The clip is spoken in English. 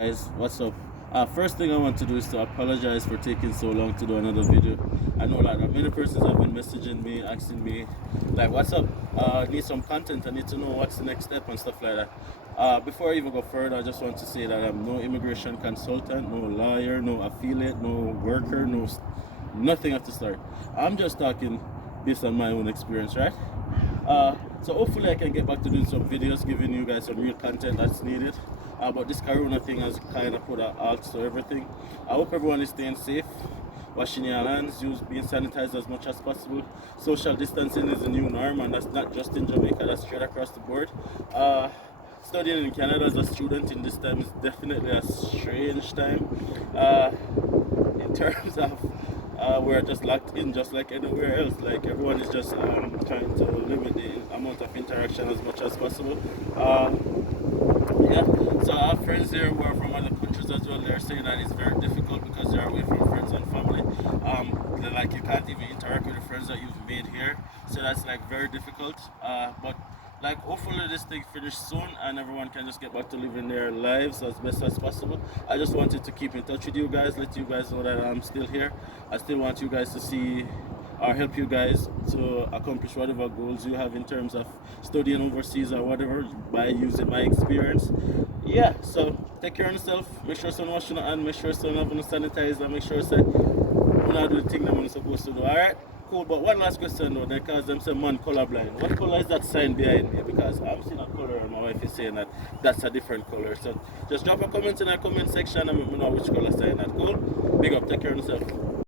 Guys, what's up? First thing I want to do is to apologize for taking so long to do another video. I know like many persons have been messaging me, asking me like, what's up? Need some content. I need to know what's the next step and stuff like that. Before I even go further, I just want to say that I'm no immigration consultant, no lawyer, no affiliate, no worker, nothing at the start. I'm just talking based on my own experience, right? So hopefully I can get back to doing some videos, giving you guys some real content that's needed. But this corona thing has kind of put a halt to everything. I hope everyone is staying safe, washing your hands, being sanitized as much as possible. Social distancing is the new norm, and that's not just in Jamaica, that's straight across the board. Studying in Canada as a student in this time is definitely a strange time. In terms of we're just locked in just like anywhere else. Like everyone is just trying to limit the amount of interaction as much as possible. Yeah, so I have friends here who are from other countries as well. They're saying that it's very difficult because they're away from friends and family. They're like you can't even interact with the friends that you've made here, so that's like very difficult. But like hopefully this thing finishes soon and everyone can just get back to living their lives as best as possible. I just wanted to keep in touch with you guys, let you guys know that I'm still here. I still want you guys to see or help you guys to accomplish whatever goals you have in terms of studying overseas or whatever by using my experience. Yeah, so take care of yourself, make sure someone washing your hand, make sure someone having sanitize, and make sure say we're not doing the thing that we're supposed to do. Alright? Cool, but one last question though, because them say man colorblind. What color is that sign behind me? Because I'm seeing a color and my wife is saying that that's a different color. So just drop a comment in the comment section and let me know which color sign that. Cool? Big up, take care of yourself.